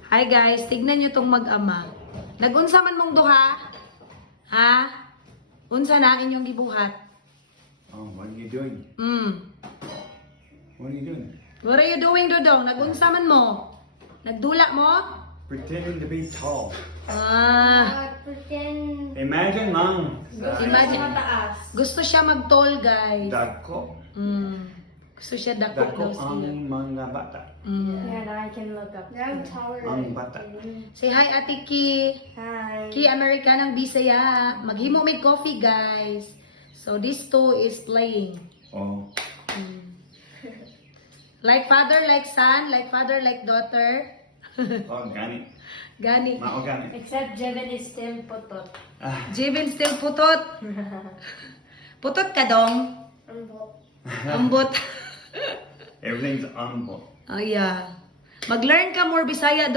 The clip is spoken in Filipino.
Hi guys, tignan nyo tong mag-ama. Nagunsa man mong duha? Ha? Unsa na inyong gibuhat? Oh, what are you doing? What are you doing? What are you doing, Dodong? Nagunsa man mo? Nagdula mo? Pretending to be tall. Pretend. Imagine lang. Imagine. Gusto siya mag-tall, guys. Dako. Gusto siya dako daw Dako ang siya. mga bata. Yeah, now I can look up. I'm taller. Ang bata. Say hi, Ate Ki. Hi. Ki, Americanang Bisaya. Maghimo may coffee, guys. So, this two is playing. Oh. Like father, like son. Like father, like daughter. Organic. Gani. Ma-organic. Except Jevin is still potot. Jevin still putot. Putot ka dong. Ambot. Everything's on board. Oh, yeah. Mag-learn ka more Bisaya